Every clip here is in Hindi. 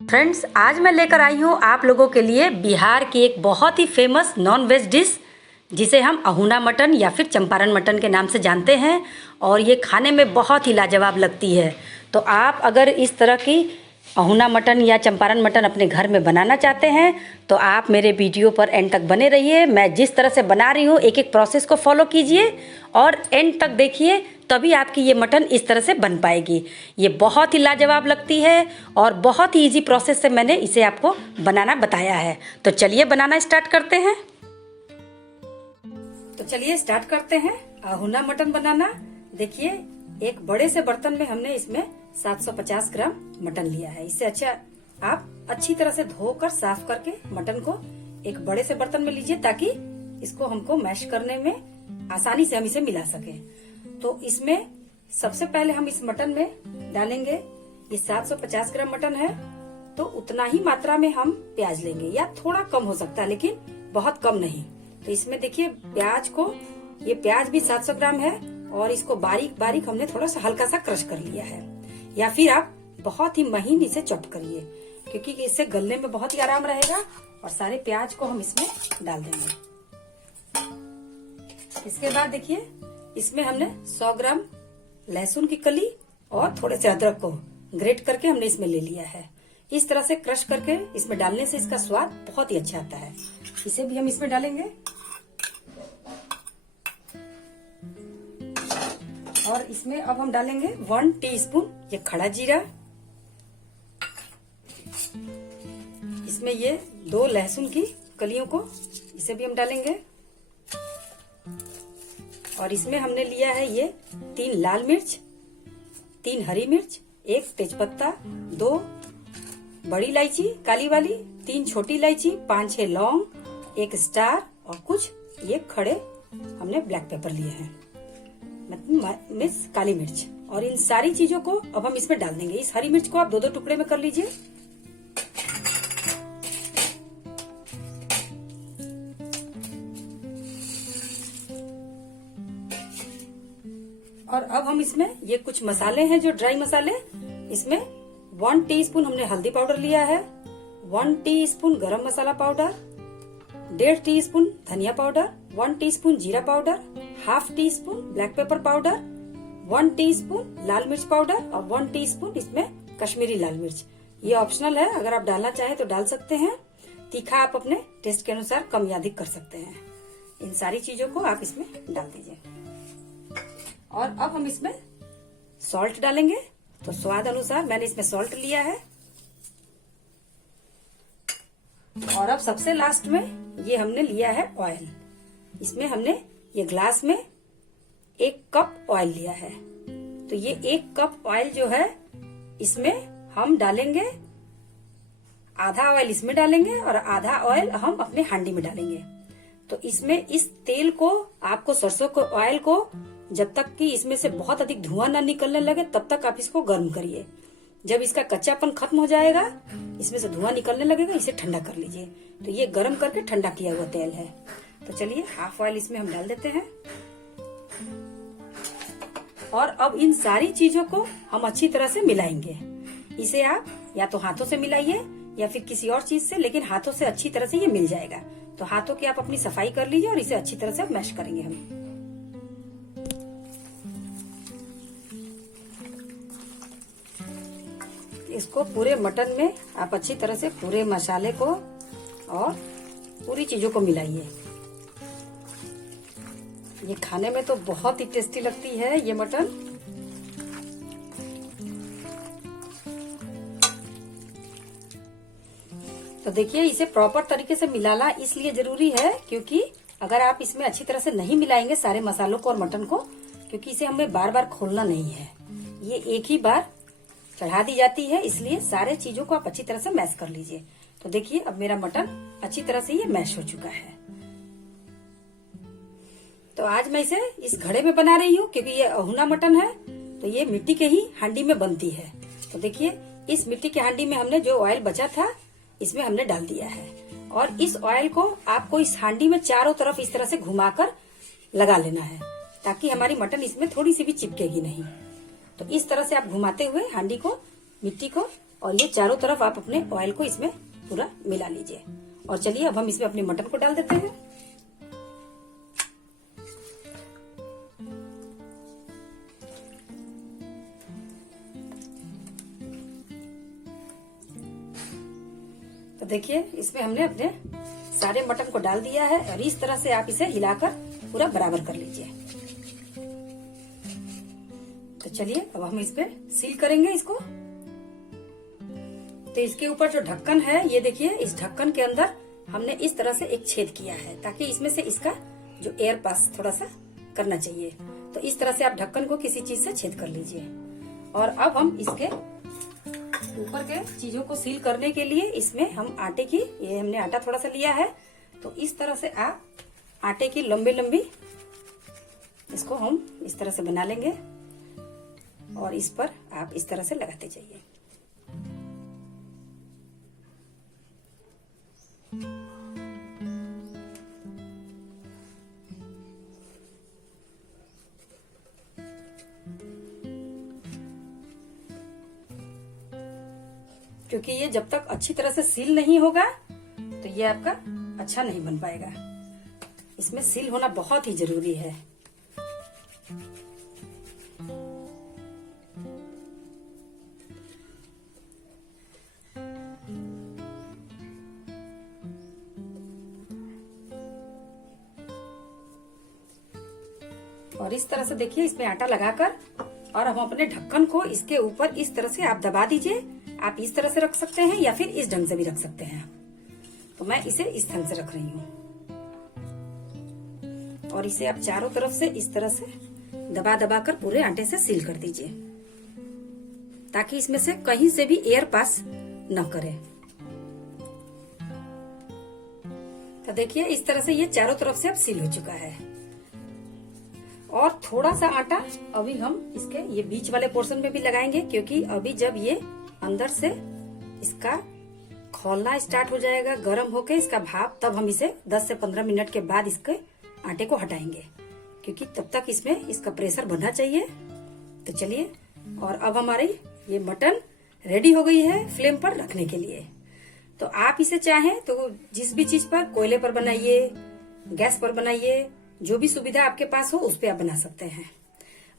फ्रेंड्स, आज मैं लेकर आई हूँ आप लोगों के लिए बिहार की एक बहुत ही फेमस नॉन वेज डिश, जिसे हम अहुना मटन या फिर चंपारण मटन के नाम से जानते हैं। और ये खाने में बहुत ही लाजवाब लगती है। तो आप अगर इस तरह की अहुना मटन या चंपारण मटन अपने घर में बनाना चाहते हैं तो आप मेरे वीडियो पर एंड तक बने रहिए। मैं जिस तरह से बना रही हूँ एक एक प्रोसेस को फॉलो कीजिए और एंड तक देखिए, तभी आपकी ये मटन इस तरह से बन पाएगी। ये बहुत ही लाजवाब लगती है और बहुत ही इजी प्रोसेस से मैंने इसे आपको बनाना बताया है। तो चलिए बनाना स्टार्ट करते हैं। तो चलिए स्टार्ट करते हैं अहुना मटन बनाना। देखिए, एक बड़े से बर्तन में हमने इसमें 750 ग्राम मटन लिया है। इससे अच्छा आप अच्छी तरह से धोकर साफ करके मटन को एक बड़े से बर्तन में लीजिए, ताकि इसको हमको मैश करने में आसानी से हम इसे मिला सके। तो इसमें सबसे पहले हम इस मटन में डालेंगे, ये 750 ग्राम मटन है तो उतना ही मात्रा में हम प्याज लेंगे, या थोड़ा कम हो सकता है लेकिन बहुत कम नहीं। तो इसमें देखिए प्याज को, ये प्याज भी 700 ग्राम है और इसको बारीक बारीक हमने थोड़ा सा हल्का सा क्रश कर लिया है, या फिर आप बहुत ही महीन इसे चॉप करिए, क्योंकि इससे गलने में बहुत ही आराम रहेगा। और सारे प्याज को हम इसमें डाल देंगे। इसके बाद देखिए, इसमें हमने 100 ग्राम लहसुन की कली और थोड़े से अदरक को ग्रेट करके हमने इसमें ले लिया है। इस तरह से क्रश करके इसमें डालने से इसका स्वाद बहुत ही अच्छा आता है। इसे भी हम इसमें डालेंगे और इसमें अब हम डालेंगे 1 टीस्पून ये खड़ा जीरा। इसमें ये 2 लहसुन की कलियों को इसे भी हम डालेंगे और इसमें हमने लिया है ये 3 लाल मिर्च, 3 हरी मिर्च, 1 तेजपत्ता, 2 बड़ी इलायची काली वाली, 3 छोटी इलायची, 5-6 लौंग, 1 स्टार और कुछ ये खड़े हमने ब्लैक पेपर लिए हैं, मतलब मिर्च, काली मिर्च। और इन सारी चीजों को अब हम इसमें डाल देंगे। इस हरी मिर्च को आप 2-2 टुकड़े में कर लीजिए। और अब हम इसमें ये कुछ मसाले हैं जो ड्राई मसाले, इसमें 1 टीस्पून हमने हल्दी पाउडर लिया है, 1 teaspoon garam masala powder, 1.5 teaspoon धनिया पाउडर, 1 टीस्पून जीरा powder, ½ teaspoon black pepper powder, 1 teaspoon लाल मिर्च पाउडर और 1 टीस्पून इसमें कश्मीरी लाल मिर्च। ये ऑप्शनल है, अगर आप डालना चाहें तो डाल सकते हैं। तीखा आप अपने टेस्ट के अनुसार कम या अधिक कर सकते हैं। इन सारी चीजों को आप इसमें डाल दीजिए। और अब हम इसमें सॉल्ट डालेंगे, तो स्वाद अनुसार मैंने इसमें सॉल्ट लिया है। और अब सबसे लास्ट में ये हमने लिया है ऑयल। इसमें हमने ये ग्लास में 1 कप ऑयल लिया है। तो ये 1 कप ऑयल जो है इसमें हम डालेंगे, आधा ऑयल इसमें डालेंगे और आधा ऑयल हम अपने हांडी में डालेंगे। तो इसमें इस तेल को, आपको सरसों को ऑयल को, जब तक कि इसमें से बहुत अधिक धुआं ना निकलने लगे तब तक आप इसको गर्म करिए। जब इसका कच्चापन खत्म हो जाएगा, इसमें से धुआं निकलने लगेगा, इसे ठंडा कर लीजिए। तो ये गर्म करके ठंडा किया हुआ तेल है। तो चलिए ½ ऑयल इसमें हम डाल देते हैं। और अब इन सारी चीजों को हम अच्छी तरह से मिलाएंगे। इसे आप या तो हाथों से मिलाइए या फिर किसी और चीज से, लेकिन हाथों से अच्छी तरह से ये मिल जाएगा। तो हाथों की आप अपनी सफाई कर लीजिए और इसे अच्छी तरह से मैश करेंगे हम। इसको पूरे मटन में आप अच्छी तरह से पूरे मसाले को और पूरी चीजों को मिलाइए। ये खाने में तो बहुत ही टेस्टी लगती है ये मटन। तो देखिए, इसे प्रॉपर तरीके से मिलाना इसलिए जरूरी है क्योंकि अगर आप इसमें अच्छी तरह से नहीं मिलाएंगे सारे मसालों को और मटन को, क्योंकि इसे हमें बार बार खोलना नहीं है, ये एक ही बार चढ़ा दी जाती है, इसलिए सारे चीजों को आप अच्छी तरह से मैश कर लीजिए। तो देखिए, अब मेरा मटन अच्छी तरह से ये मैश हो चुका है। तो आज मैं इसे इस घड़े में बना रही हूँ क्योंकि ये अहुना मटन है, तो ये मिट्टी के ही हांडी में बनती है। तो देखिए, इस मिट्टी के हांडी में हमने जो ऑयल बचा था इसमें हमने डाल दिया है। और इस ऑयल को आपको इस हांडी में चारों तरफ इस तरह से घुमाकर लगा लेना है, ताकि हमारी मटन इसमें थोड़ी सी भी चिपकेगी नहीं। तो इस तरह से आप घुमाते हुए हांडी को, मिट्टी को और ये चारों तरफ आप अपने ऑयल को इसमें पूरा मिला लीजिए। और चलिए अब हम इसमें अपने मटन को डाल देते हैं। तो देखिए इसमें हमने अपने सारे मटन को डाल दिया है और इस तरह से आप इसे हिलाकर पूरा बराबर कर लीजिए। तो चलिए अब हम इस पे सील करेंगे इसको। तो इसके ऊपर जो ढक्कन है ये देखिए, इस ढक्कन के अंदर हमने इस तरह से एक छेद किया है ताकि इसमें से इसका जो एयर पास थोड़ा सा करना चाहिए। तो इस तरह से आप ढक्कन को किसी चीज से छेद कर लीजिए। और अब हम इसके ऊपर के चीजों को सील करने के लिए इसमें हम आटे की, ये हमने आटा थोड़ा सा लिया है, तो इस तरह से आप आटे की लंबी लंबी इसको हम इस तरह से बना लेंगे और इस पर आप इस तरह से लगाते जाइए। क्योंकि ये जब तक अच्छी तरह से सील नहीं होगा तो ये आपका अच्छा नहीं बन पाएगा। इसमें सील होना बहुत ही जरूरी है। और इस तरह से देखिए इसमें आटा लगाकर और हम अपने ढक्कन को इसके ऊपर इस तरह से आप दबा दीजिए। आप इस तरह से रख सकते हैं या फिर इस ढंग से भी रख सकते हैं। तो मैं इसे इस ढंग से रख रही हूँ और इसे आप चारों तरफ से इस तरह से दबा दबा कर पूरे आटे से सील कर दीजिए ताकि इसमें से कहीं से भी एयर पास न करे। तो देखिए इस तरह से ये चारों तरफ से अब सील हो चुका है। और थोड़ा सा आटा अभी हम इसके ये बीच वाले पोर्शन में भी लगाएंगे, क्योंकि अभी जब ये अंदर से इसका खौलना स्टार्ट हो जाएगा, गर्म होके इसका भाप, तब हम इसे 10 से 15 मिनट के बाद इसके आटे को हटाएंगे, क्योंकि तब तक इसमें इसका प्रेशर बनना चाहिए। तो चलिए, और अब हमारी ये मटन रेडी हो गई है फ्लेम पर रखने के लिए। तो आप इसे चाहें तो जिस भी चीज पर, कोयले पर बनाइए, गैस पर बनाइए, जो भी सुविधा आपके पास हो उस पे आप बना सकते हैं।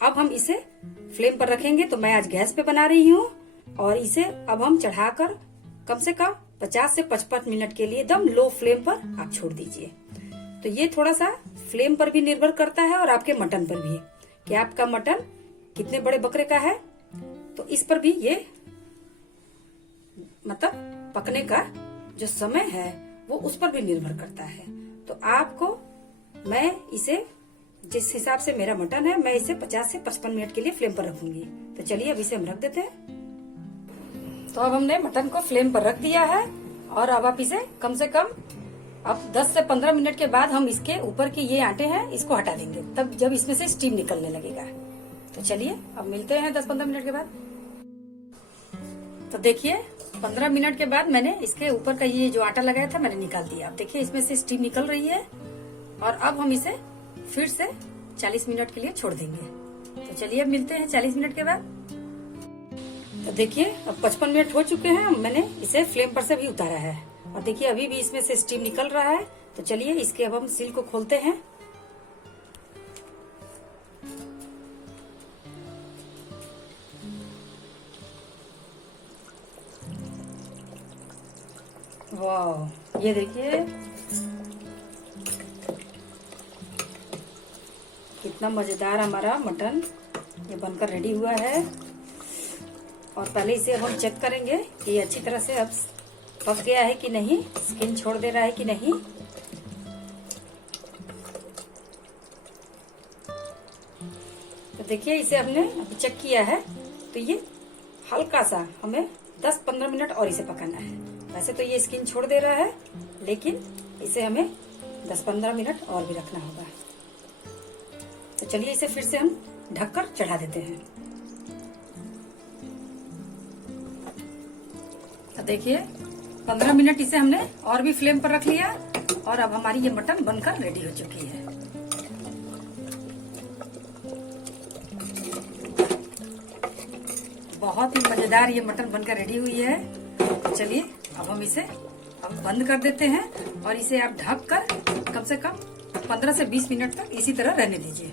अब हम इसे फ्लेम पर रखेंगे। तो मैं आज गैस पे बना रही हूँ और इसे अब हम चढ़ाकर कम से कम 50 से 55 मिनट के लिए एकदम लो फ्लेम पर आप छोड़ दीजिए। तो ये थोड़ा सा फ्लेम पर भी निर्भर करता है और आपके मटन पर भी कि आपका मटन कितने बड़े बकरे का है, तो इस पर भी ये मतलब पकने का जो समय है वो उस पर भी निर्भर करता है। तो आपको, मैं इसे जिस हिसाब से मेरा मटन है, मैं इसे 50 से 55 मिनट के लिए फ्लेम पर रखूंगी। तो चलिए अब इसे हम रख देते हैं। तो अब हमने मटन को फ्लेम पर रख दिया है और अब आप इसे कम से कम अब 10 से 15 मिनट के बाद हम इसके ऊपर के ये आटे हैं इसको हटा देंगे, तब जब इसमें से स्टीम निकलने लगेगा। तो चलिए अब मिलते हैं 10-15 मिनट के बाद। तो देखिए 15 मिनट के बाद मैंने इसके ऊपर का ये जो आटा लगाया था मैंने निकाल दिया। अब देखिए इसमें से स्टीम निकल रही है और अब हम इसे फिर से 40 मिनट के लिए छोड़ देंगे। तो चलिए अब मिलते हैं 40 मिनट के बाद। तो देखिए अब 55 मिनट हो चुके हैं। मैंने इसे फ्लेम पर से भी उतारा है और देखिए अभी भी इसमें से स्टीम निकल रहा है। तो चलिए इसके अब हम सील को खोलते हैं। वाह, ये देखिए कितना मजेदार हमारा मटन ये बनकर रेडी हुआ है। और पहले इसे हम चेक करेंगे कि ये अच्छी तरह से अब पक गया है कि नहीं, स्किन छोड़ दे रहा है कि नहीं। तो देखिए इसे हमने अभी चेक किया है, तो ये हल्का सा हमें 10-15 मिनट और इसे पकाना है। वैसे तो ये स्किन छोड़ दे रहा है, लेकिन इसे हमें 10-15 मिनट और भी रखना होगा। तो चलिए इसे फिर से हम ढककर चढ़ा देते हैं। तो देखिए 15 मिनट इसे हमने और भी फ्लेम पर रख लिया और अब हमारी ये मटन बनकर रेडी हो चुकी है। बहुत ही मजेदार ये मटन बनकर रेडी हुई है। तो चलिए अब हम इसे बंद कर देते हैं और इसे आप ढक कर कम से कम 15 से 20 मिनट तक इसी तरह रहने दीजिए।